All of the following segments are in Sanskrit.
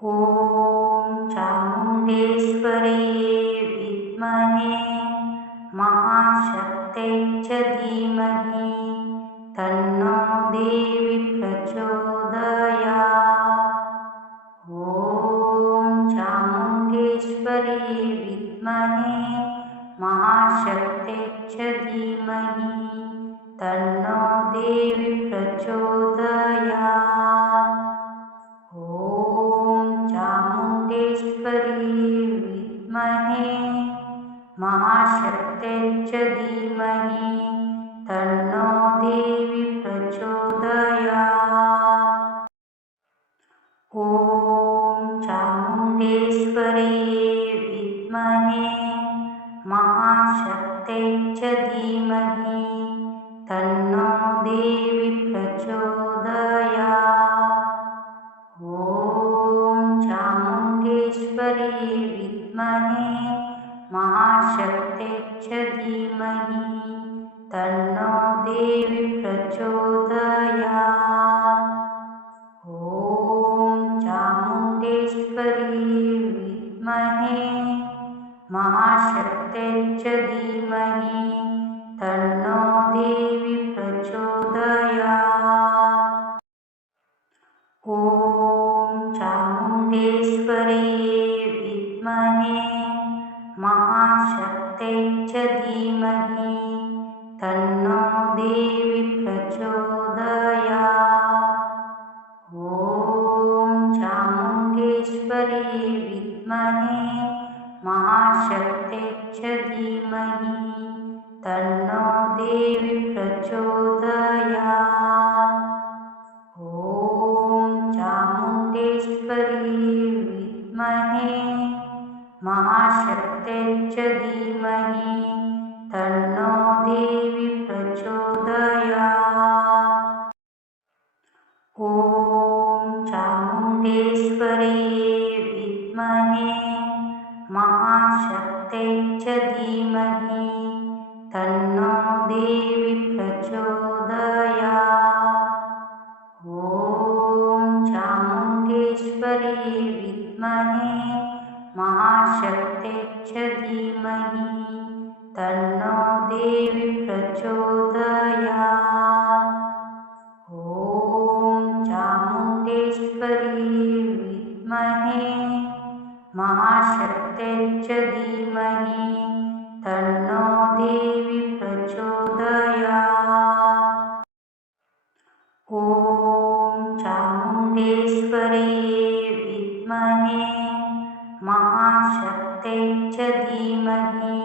ॐ चामुण्डेश्वर्यै विद्महे महाशक्त्यै च धीमहि तन्नो देवी प्रचोदयात्। ॐ चामुण्डेश्वर्यै विद्महे महाशक्त्यै च धीमहि तन्नो देवी प्रचोदयात्। ॐ चामुण्डेश्वर्यै विद्महे महाशक्त्यै च धीमहि तन्नो देवी प्रचोदयात्। ॐ चामुण्डेश्वर्यै विद्महे महाशक्त्यै च धीमहि तन्नो देवी प्रचोदयात्। ॐ चामुण्डेश्वर्यै विद्महे महाशक्त्यै च धीमहि तन्नो देवी प्रचोदयात्। ॐ चामुण्डेश्वर्यै विद्महे महाशक्त्यै च धीमहि तन्नो देवी प्रचोदयात्। ॐ चामुण्डेश्वर्यै विद्महे महाशक्त्यै च धीमहि तन्नो देवी प्रचोदयात्। ॐ चामुण्डेश्वर्यै विद्महे महाशक्त्यै च धीमहि तन्नो देवी प्रचोदयात्। ॐ चामुण्डेश्वर्यै विद्महे महाशक्त्यै च धीमहि तन्नो देवी प्रचोदयात्। ॐ चामुण्डेश्वर्यै विद्महे महाशक्त्यै च धीमहि तन्नो देवी प्रचोदयात्। ॐ चामुण्डेश्वर्यै विद्महे महाशक्त्यै च धीमहि तन्नो देवी प्रचोदयात्। ॐ चामुण्डेश्वर्यै विद्महे महाशक्त्यै च धीमहि तन्नो देवी प्रचोदयात्। ॐ चामुण्डेश्वर्यै विद्महे महाशक्त्यै च धीमहि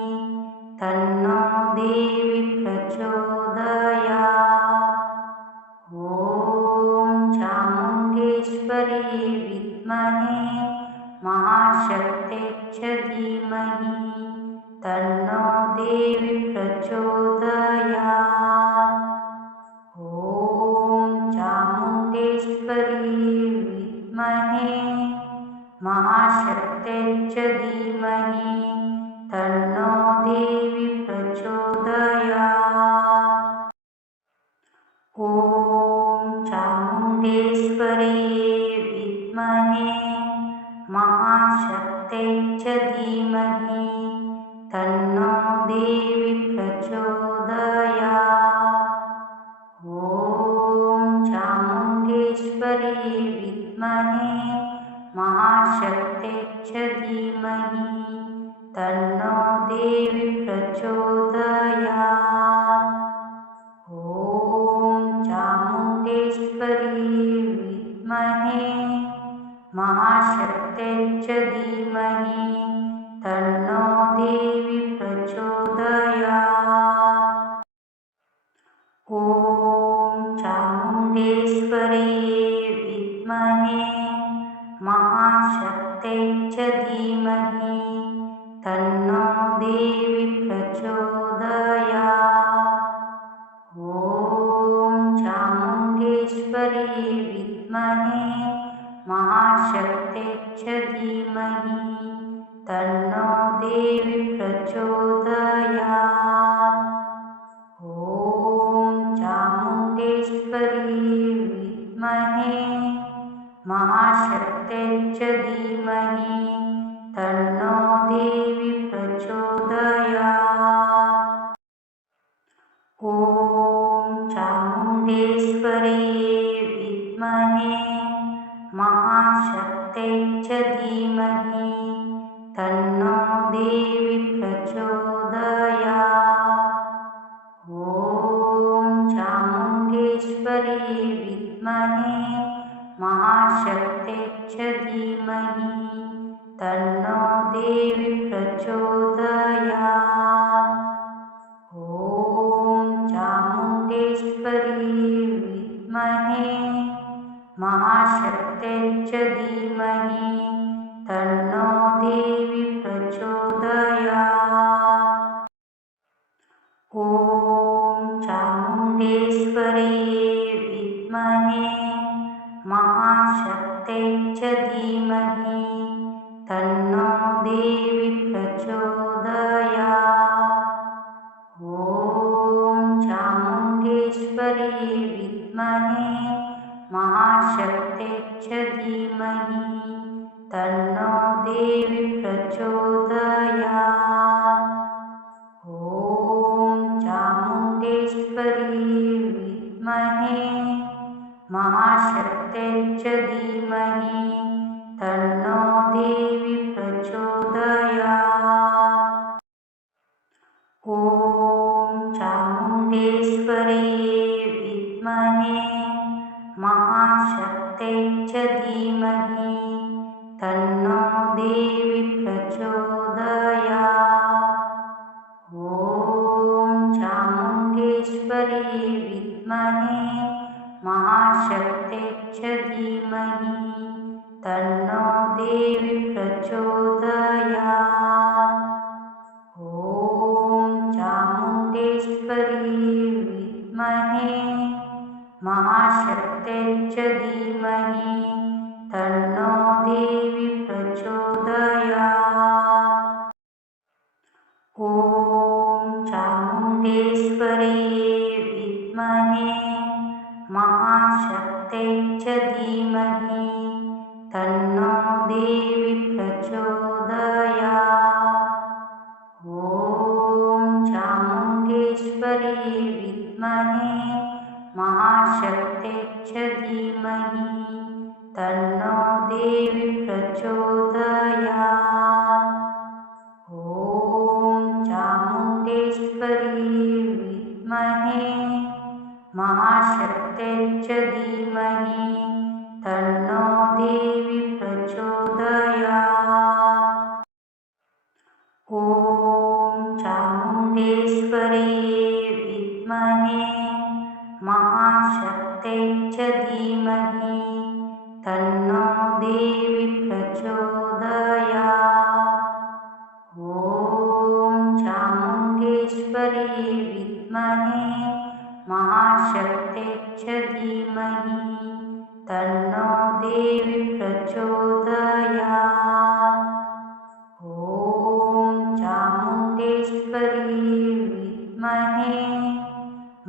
तन्नो देवी प्रचोदयात्। ॐ चामुण्डेश्वर्यै विद्महे महाशक्त्यै च धीमहि तन्नो देवी प्रचोदयात्। ॐ चामुण्डेश्वर्यै विद्महे महाशक्त्यै च धीमहि तन्नो देवी प्रचोदयात्। ॐ चामुण्डेश्वर्यै विद्महे महाशक्त्यै च धीमहि तन्नो देवी प्रचोदयात्। ॐ चामुण्डेश्वर्यै विद्महे महाशक्त्यै च धीमहि तन्नो देवी प्रचोदयात्। ॐ चामुण्डेश्वर्यै विद्महे महाशक्त्यै च धीमहि तन्नो देवी प्रचोदयात्। ॐ चामुण्डेश्वर्यै विद्महे महाशक्त्यै च धीमहि तन्नो देवी प्रचोदयात्। ॐ चामुण्डेश्वर्यै विद्महे महाशक्त्यै च धीमहि तन्नो देवी प्रचोदयात्। ॐ चामुण्डेश्वर्यै विद्महे महाशक्त्यै महाशक्तिश्च धीमहि तन्नो देवी प्रचोदयात्। ॐ चामुण्डेश्वरी विद्महे महाशक्तिश्च धीमहि तन्नो देवी प्रचोदयात्। ॐ चामुण्डेश्वरी विद्महे महाशक्तिश्च धीमहि तन्नो देवी प्रचोदयात्। ॐ चामुण्डेश्वरी विद्महे महाशक्तिश्च धीमहि तन्नो देवी प्रचोदयात्। ॐ चामुण्डेश्वरी विद्महे महाशक्तिश्च धीमहि तन्नो देवी प्रचोदयात्। ॐ चामुण्डेश्वरी विद्महे महाशक्तिश्च धीमहि तन्नो देवी प्रचोदयात्। ॐ चामुण्डेश्वरी विद्महे महाशक्तिश्च धीमहि तन्नो देवी प्रचोदयात्। ॐ चामुण्डेश्वरी विद्महे महाशक्तिश्च धीमहि तन्नो देवी प्रचोदयात्। ॐ चामुण्डेश्वरी विद्महे महाशक्तिश्च धीमहि तन्नो देवी प्रचोदयात्। ॐ चामुण्डेश्वरी विद्महे महाशक्तिश्च धीमहि तन्नो देवी प्रचोदयात्। ॐ चामुण्डेश्वरी विद्महे महाशक्तिश्च धीमहि तन्नो देवी प्रचोदयात्। ॐ चामुण्डेश्वरी विद्महे महाशक्तिश्च धीमहि तन्नो देवी प्रचोदयात्। ॐ चामुण्डेश्वरी विद्महे महाशक्तिश्च धीमहि तन्नो देवी प्रचोदयात्। ॐ चामुण्डेश्वरी विद्महे महाशक्तिश्च धीमहि तन्नो देवी प्रचोदयात्। ॐ चामुण्डेश्वरी विद्महे महाशक्तिश्च धीमहि तन्नो देवी प्रचोदयात्। ॐ चामुण्डेश्वरी विद्महे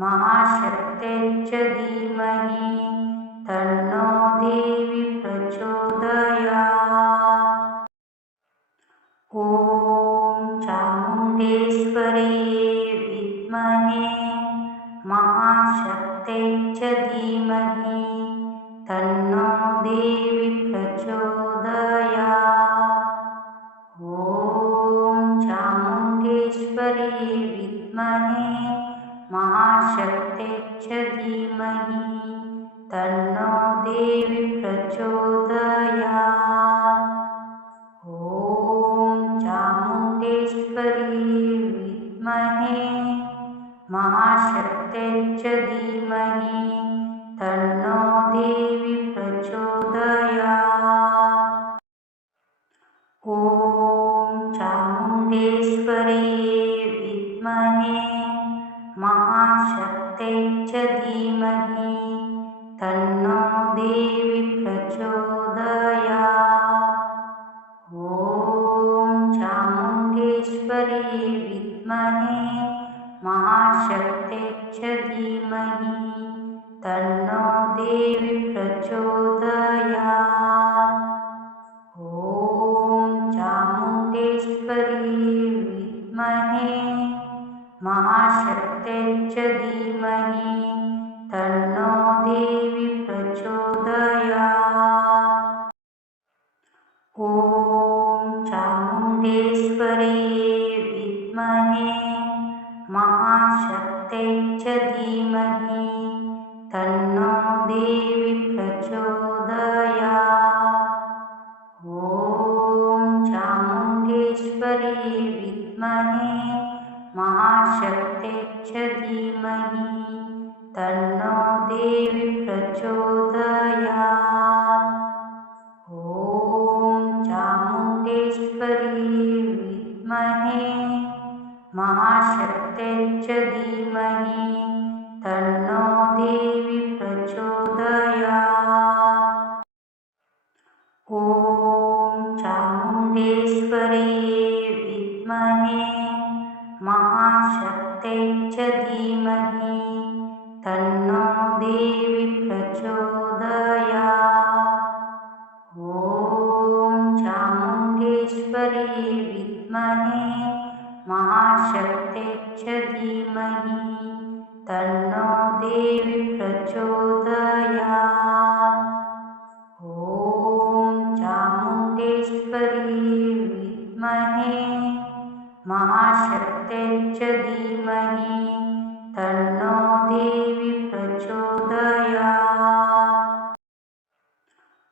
महाशक्तिश्च धीमहि तन्नो देवी प्रचोदयात्। ॐ चामुण्डेश्वरी विद्महे महाशक्तिश्च धीमहि तन्नो देवी प्रचोदयात्। ॐ चामुण्डेश्वरी विद्महे महाशक्तिश्च धीमहि तन्नो देवी प्रचोदयात्। ॐ चामुण्डेश्वरी विद्महे महाशक्तिश्च धीमहि तन्नो देवी प्रचोदयात्। ॐ चामुण्डेश्वरी विद्महे महाशक्तिश्च धीमहि तन्नो देवी प्रचोदयात्। ॐ चामुण्डेश्वरी विद्महे महाशक्तिश्च धीमहि तन्नो देवी प्रचोदयात्। विद्महे महाशक्त्यै च धीमहि तन्नो देवी प्रचोदयात्। ॐ चामुण्डेश्वरी विद्महे महाशक्त्यै च धीमहि तन्नो देवी प्रचोदयात्। ॐ चामुण्डेश्वरी विद्महे महाशक्त्यै च धीमहि तन्नो देवी प्रचोदयात्। ॐ चामुण्डेश्वरी विद्महे महाशक्त्यै च धीमहि तन्नो देवी प्रचोदयात्। ॐ चामुण्डेश्वरी विद्महे महाशक्त्यै च धीमहि तन्नो देवी प्रचोदयात्।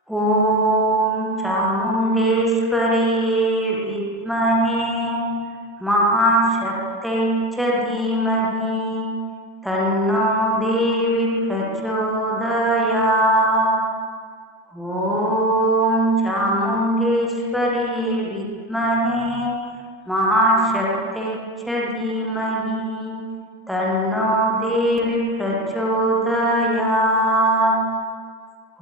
ॐ चामुण्डेश्वरी विद्महे महाशक्त्यै च धीमहि तन्नो देवी प्रचोदयात्। ॐ चामुण्डेश्वरी विद्महे महाशक्त्यै च धीमहि तन्नो देवी प्रचोदयात्।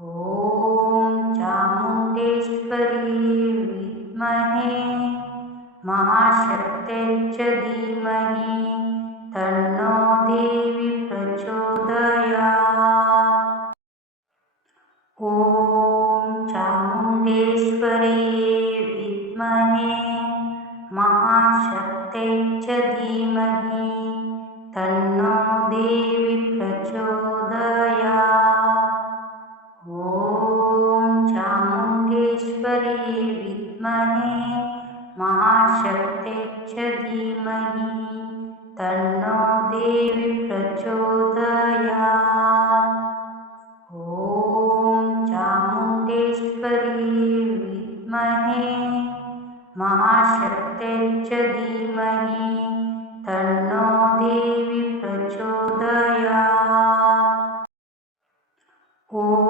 ॐ चामुण्डेश्वरी विद्महे महाशक्त्यै च धीमहि तन्नो देवी प्रचोदयात्। ॐ चामुण्डेश्वरी विद्महे महाशक्त्यै च धीमहि तन्नो देवी प्रचोदयात्। ॐ चामुण्डेश्वरी विद्महे महाशक्त्यै च धीमहि तन्नो देवी प्रचोदयात्। ॐ चामुण्डेश्वरी विद्महे महाशक्त्यै च धीमहि तन्नो देवी प्रचोदयात्।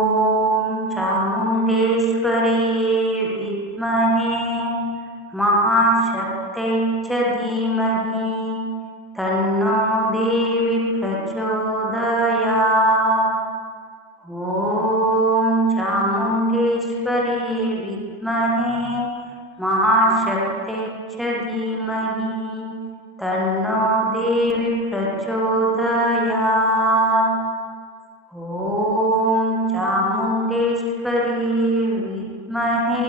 ॐ चामुण्डेश्वरी विद्महे महाशक्त्यै च धीमहि तन्नो देवी प्रचोदयात्। ॐ चामुण्डेश्वरी विद्महे महाशक्त्यै च धीमहि तन्नो देवी प्रचोदयात्। ॐ चामुण्डेश्वरी विद्महे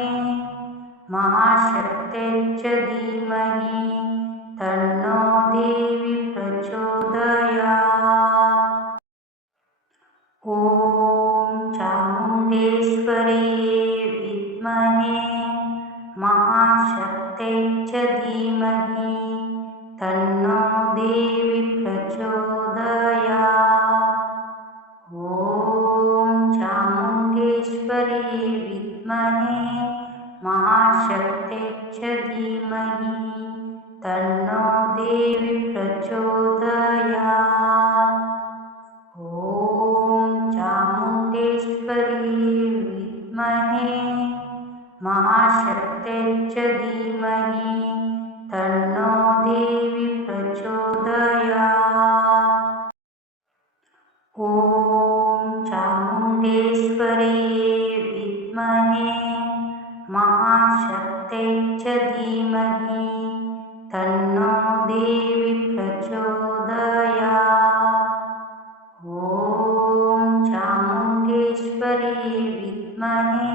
महाशक्त्यै च धीमहि तन्नो देवी प्रचोदयात्। ॐ चामुण्डेश्वरी विद्महे महाशक्त्यै च धीमहि तन्नो देवी प्रचोदयात्। ॐ चामुण्डेश्वरी विद्महे महाशक्त्यै च धीमहि तन्नो देवी प्रचोदयात्। ॐ चामुण्डेश्वरी विद्महे महाशक्त्यै च धीमहि तन्नो देवी प्रचोदयात्। ॐ चामुण्डेश्वरी विद्महे महाशक्त्यै च धीमहि तन्नो देवी प्रचोदयात्। ॐ चामुण्डेश्वरी विद्महे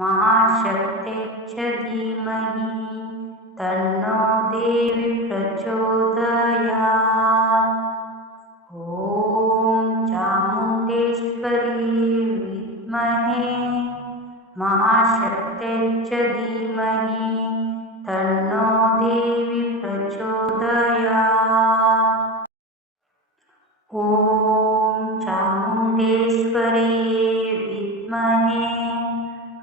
महाशक्त्यै च धीमहि तन्नो देवी प्रचोदयात्। ॐ चामुण्डेश्वरी विद्महे महाशक्त्यै च धीमहि तन्नो देवी प्रचोदयात्। ॐ चामुण्डेश्वरी विद्महे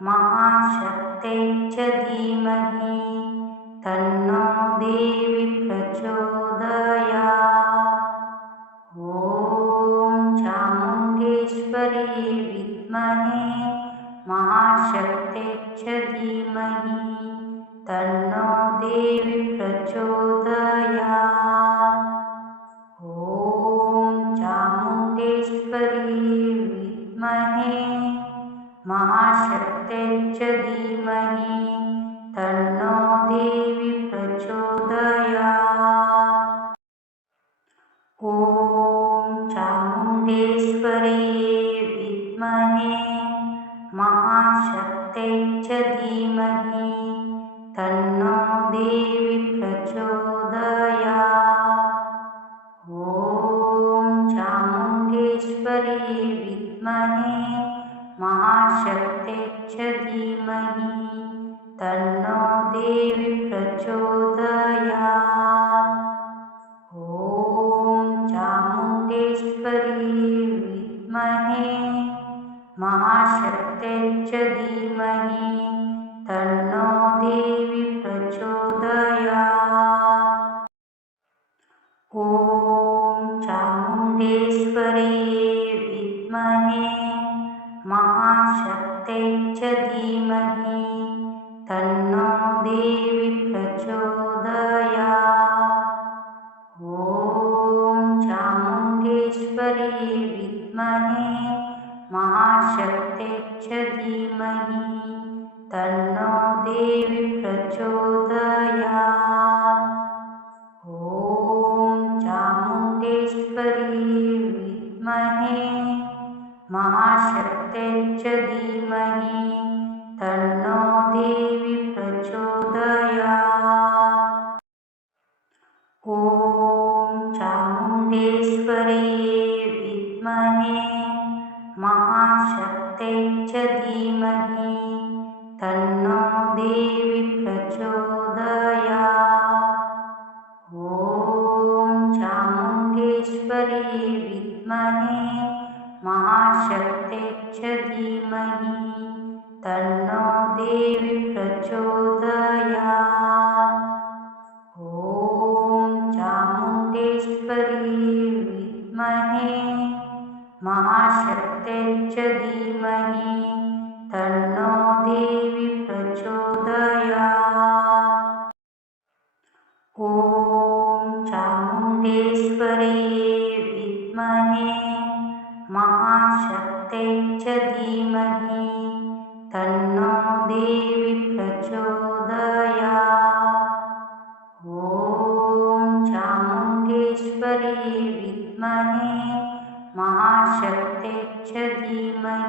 महाशक्त्यै च धीमहि तन्नो देवी प्रचोदयात्। ॐ चामुण्डेश्वरी विद्महे महाशक्त्यै च धीमहि तन्नो देवी प्रचोदयात्। ॐ चामुण्डेश्वरी विद्महे महाशक्त्यै च धीमहि तन्नो देवी प्रचोदयात्। ॐ चामुण्डेश्वरी विद्महे महाशक्त्यै च धीमहि तन्नो देवी प्रचोदयात्। ॐ चामुण्डेश्वरी विद्महे महाशक्त्यै च धीमहि तन्नो देवी प्रचोदयात्। ॐ चामुण्डेश्वरी विद्महे महाशक्त्यै च धीमहि तन्नो देवी प्रचोदयात्। ॐ चामुण्डेश्वरी विद्महे महाशक्त्यै च धीमहि तन्नो देवी प्रचोदयात्। ॐ चामुण्डेश्वरी विद्महे महाशक्त्यै च धीमहि तन्नो देवी प्रचोदयात्। ॐ चामुण्डेश्वरी विद्महे महाशक्त्यै च धीमहि तन्नो देवी प्रचोदयात्। ॐ चामुण्डेश्वरी विद्महे महाशक्त्यै च धीमहि तन्नो देवी प्रचोदयात्। ॐ चामुण्डेश्वरी विद्महे महाशक्त्यै च धीमहि तन्नो देवी प्रचोदयात्। ॐ चामुण्डेश्वरी विद्महे महाशक्त्यै च धीमहि तन्नो देवी प्रचोदयात्। ॐ चामुण्डेश्वरी विद्महे महाशक्त्यै च धीमहि तन्नो देवी प्रचोदयात्। ॐ चामुण्डेश्वरी विद्महे महाशक्त्यै च धीमहि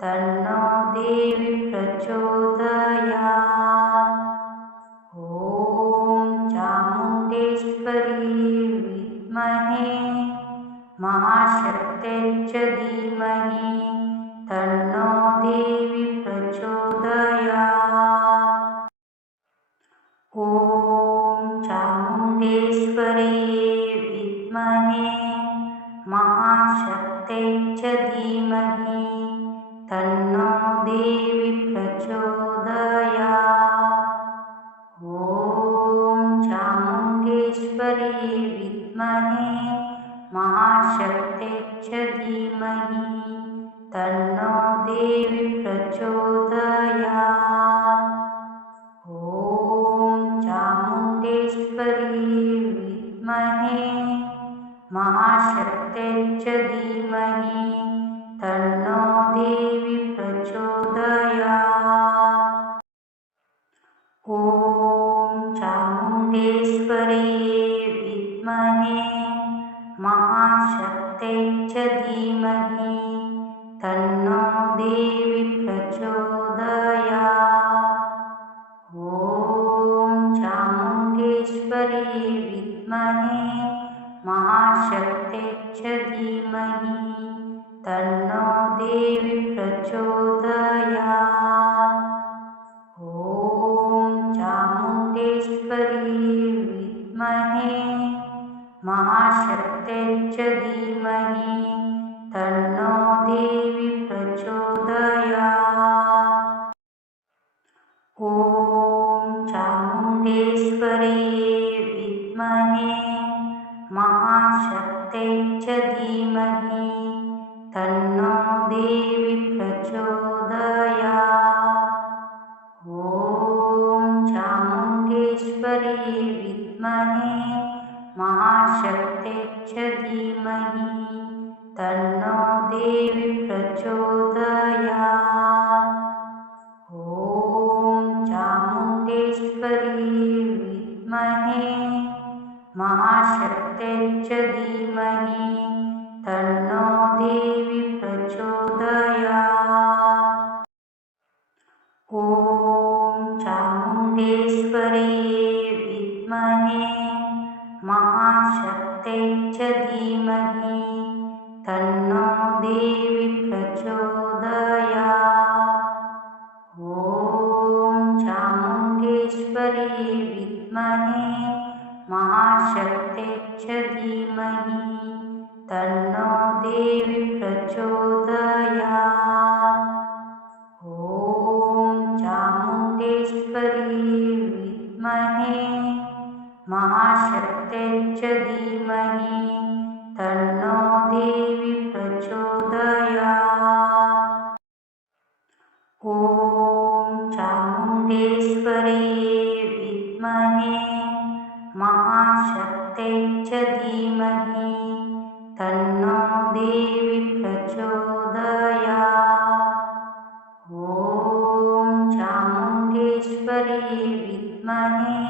तन्नो देवी प्रचोदयात्। ॐ चामुण्डेश्वरी विद्महे महाशक्त्यै च धीमहि तन्नो देवी प्रचोदयात्। ॐ चामुण्डेश्वरी विद्महे महाशक्त्यै च धीमहि तन्नो देवी प्रचोदयात्। ॐ चामुण्डेश्वरी विद्महे महाशक्त्यै च धीमहि तन्नो देवी प्रचोदयात्। ॐ चामुण्डेश्वरी विद्महे महाशक्त्यै च धीमहि तन्नो देवी प्रचोदयात्। ॐ चामुण्डेश्वरी विद्महे महाशक्त्यै च धीमहि तन्नो देवी प्रचोदयात्। ॐ चामुण्डेश्वरी विद्महे महाशक्त्यै च धीमहि तन्नो देवी प्रचोदयात्। ॐ चामुण्डेश्वरी विद्महे महाशक्त्यै च धीमहि तन्नो देवी प्रचोदयात्। ॐ चामुण्डेश्वरी महाशक्त्यै च धीमहि तन्नो देवी प्रचोदयात्। ॐ चामुण्डेश्वरी विद्महे महाशक्त्यै च धीमहि तन्नो देवी प्रचोदयात्। ॐ चामुण्डेश्वरी विद्महे महाशक्त्यै च धीमहि तन्नो देवी प्रचोदयात्। ॐ चामुण्डेश्वरी विद्महे महाशक्त्यै च धीमहि तन्नो देवी प्रचोदयात्। ॐ चामुण्डेश्वरी विद्महे महाशक्त्यै च धीमहि तन्नो देवी प्रचोदयात्। ॐ चामुण्डेश्वरी विद्महे महाशक्त्यै च धीमहि तन्नो देवी प्रचोदयात्। ॐ चामुण्डेश्वरी विद्महे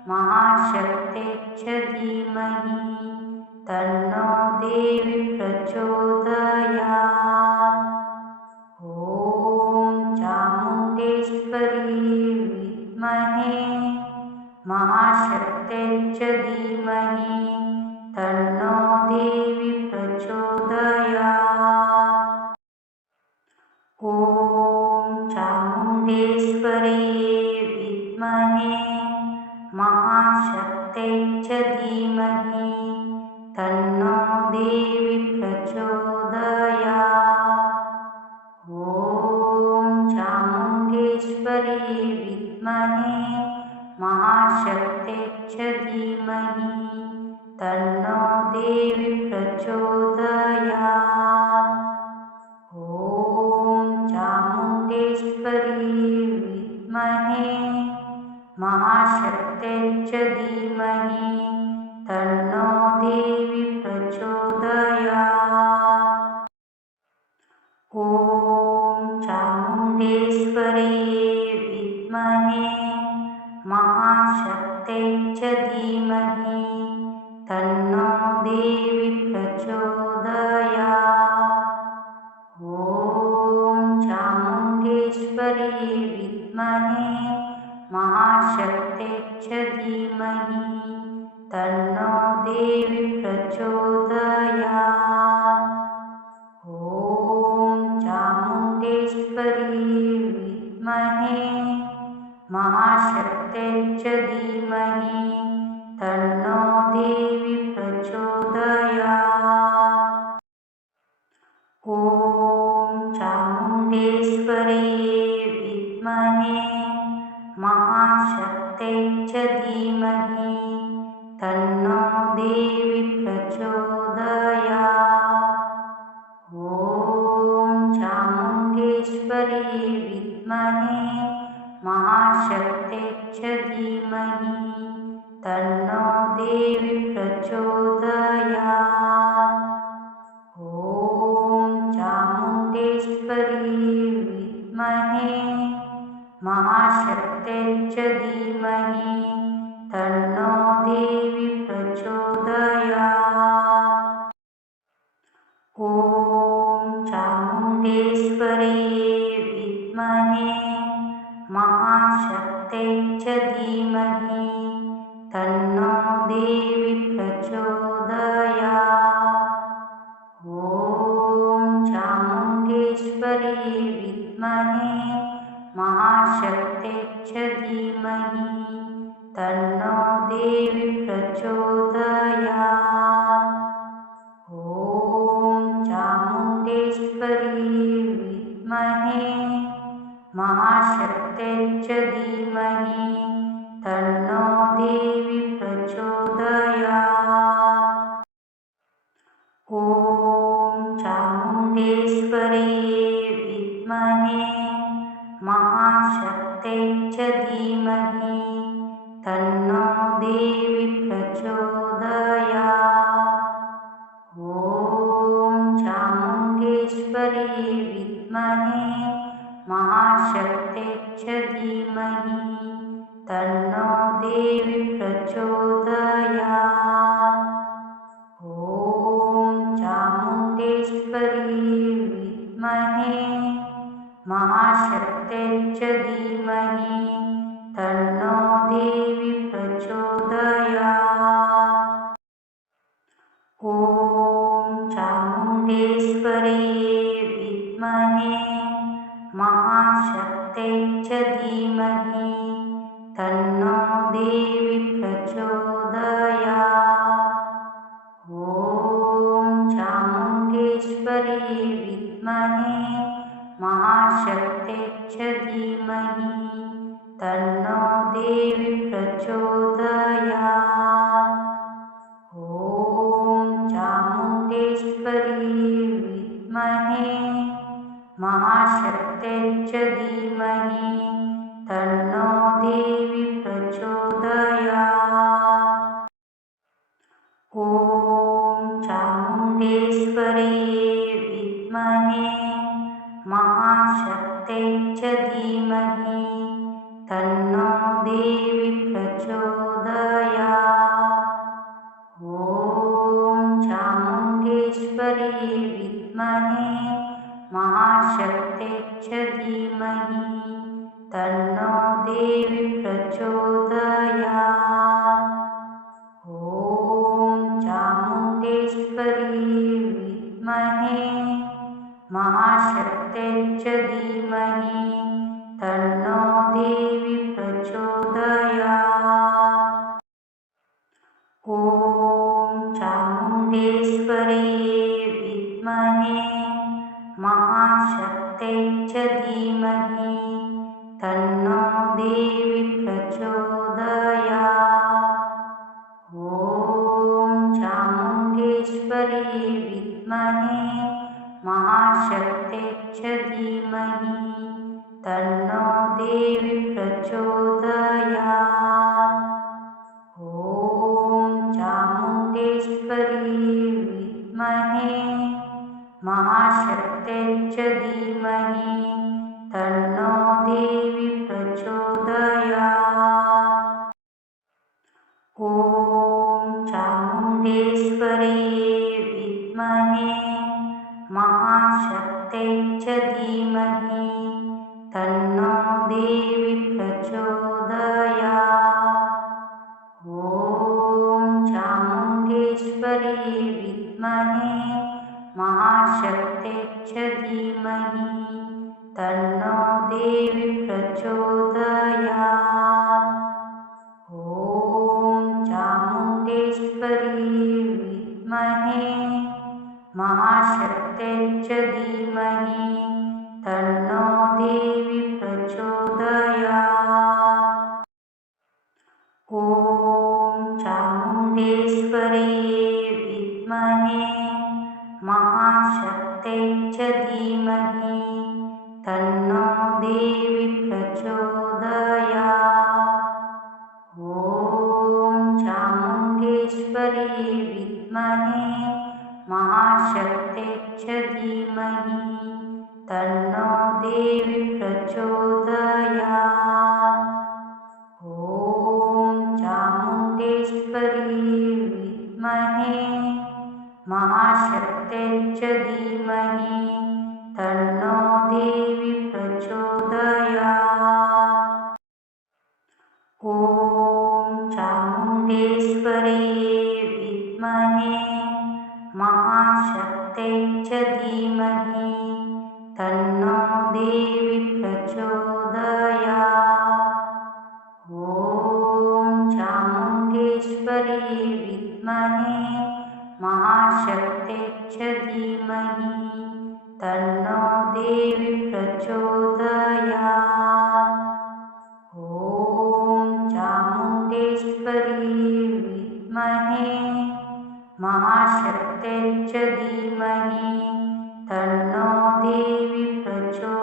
महाशक्त्यै च धीमहि तन्नो देवी प्रचोदयात्। ॐ चामुण्डेश्वरी विद्महे महाशक्त्यै च धीमहि तन्नो देवी प्रचोदयात्। ॐ चामुण्डेश्वरी विद्महे महाशक्त्यै च धीमहि तन्नो देवी प्रचोदयात्। ॐ चामुण्डेश्वरी विद्महे महाशक्त्यै च धीमहि तन्नो देवी प्रचोदयात्। ॐ चामुण्डेश्वरी विद्महे महाशक्त्यै च धीमहि तन्नो देवी प्रचोदयात्। ॐ चामुण्डेश्वरी विद्महे महाशक्त्यै च धीमहि तन्नो देवी प्रचोदयात्। ॐ चामुण्डेश्वरी विद्महे महाशक्त्यै च धीमहि तन्नो देवी प्रचोदयात्। ॐ चामुण्डेश्वरी विद्महे महाशक्त्यै च धीमहि तन्नो देवी प्रचोदयात्। ॐ चामुण्डेश्वरी विद्महे महाशक्त्यै च धीमहि तन्नो देवी प्रचोदयात्। ॐ चामुण्डेश्वरी विद्महे महाशक्त्यै च धीमहि तन्नो देवी प्रचोदयात्। ॐ चामुण्डेश्वरी विद्महे महाशक्त्यै च धीमहि तन्नो देवी प्रचोदयात्। ॐ चामुण्डेश्वरी विद्महे महाशक्त्यै च धीमहि तन्नो देवी प्रचोदयात्। ॐ चामुण्डेश्वरी विद्महे महाशक्त्यै च धीमहि तन्नो देवी प्रचोदयात्। ॐ चामुण्डेश्वरी विद्महे महाशक्त्यै च धीमहि तन्नो देवी प्रचोदयात्। ॐ चामुण्डेश्वरी विद्महे महाशक्त्यै च धीमहि तन्नो देवी प्रचोदयात्। च धीमहि तन्नो देवी प्रचोदयात्। ॐ चामुण्डेश्वरी विद्महे महाशक्त्यै च धीमहि तन्नो देवी प्रचोदयात्। ॐ चामुण्डेश्वरी विद्महे महाशक्त्यै च धीमहि तन्नो देवी प्रचोदयात्। ॐ चामुण्डेश्वरी विद्महे महाशक्त्यै च धीमहि तन्नो देवी प्रचोदयात्। ॐ चामुण्डेश्वरी विद्महे महाशक्त्यै च धीमहि तन्नो देवी प्रचोदयात्। ॐ चामुण्डेश्वरी विद्महे महाशक्त्यै च धीमहि तन्नो देवी प्रचोदयात्। ॐ चामुण्डेश्वरी विद्महे महाशक्त्यै च धीमहि तन्नो देवी प्रचोदयात्। ॐ चामुण्डेश्वरी विद्महे महाशक्त्यै च धीमहि तन्नो देवी प्रचोदयात्। ॐ चामुण्डेश्वरी विद्महे महाशक्त्यै च धीमहि तन्नो देवी प्रचोदयात्। ॐ चामुण्डेश्वरी विद्महे महाशक्त्यै च धीमहि तन्नो देवी प्रचोदयात्। ॐ चामुण्डेश्वरी विद्महे महाशक्त्यै च धीमहि तन्नो देवी प्रचोदयात्। ॐ चामुण्डेश्वरी विद्महे महाशक्त्यै च धीमहि तन्नो देवी प्रचोदयात्। ॐ चामुण्डेश्वरी विद्महे महाशक्त्यै च धीमहि तन्नो देवी प्रचोदयात्। ॐ चामुण्डेश्वरी विद्महे महाशक्त्यै च धीमहि तन्नो देवी प्रचोदयात्। ॐ चामुण्डेश्वरी विद्महे महाशक्त्यै च धीमहि तन्नो देवी प्रचोदयात्। ॐ चामुण्डेश्वरी विद्महे महाशक्त्यै च धीमहि तन्नो देवी प्रचोदयात्। ॐ चामुण्डेश्वरी विद्महे महाशक्त्यै च धीमहि तन्नो देवी प्रचोदयात्। ॐ चामुण्डेश्वरी विद्महे महाशक्त्यै च धीमहि तन्नो देवी प्रचोदयात्। ॐ चामुण्डेश्वरी विद्महे महाशक्त्यै च धीमहि तन्नो देवी प्रचोदयात्। ॐ चामुण्डेश्वरी विद्महे महाशक्त्यै च धीमहि तन्नो देवी प्रचोदयात्।